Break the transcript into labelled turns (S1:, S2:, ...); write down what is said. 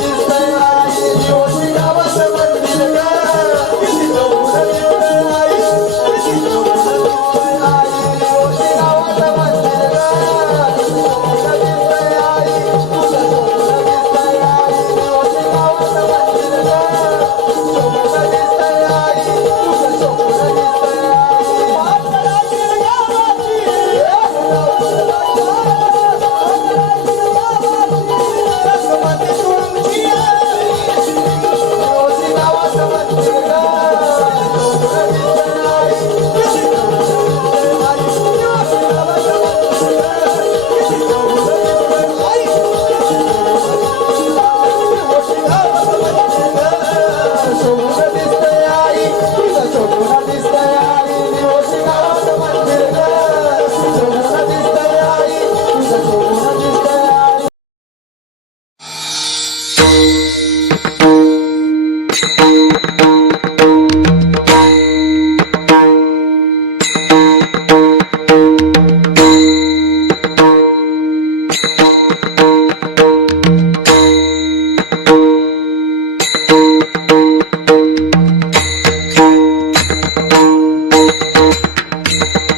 S1: Jesus.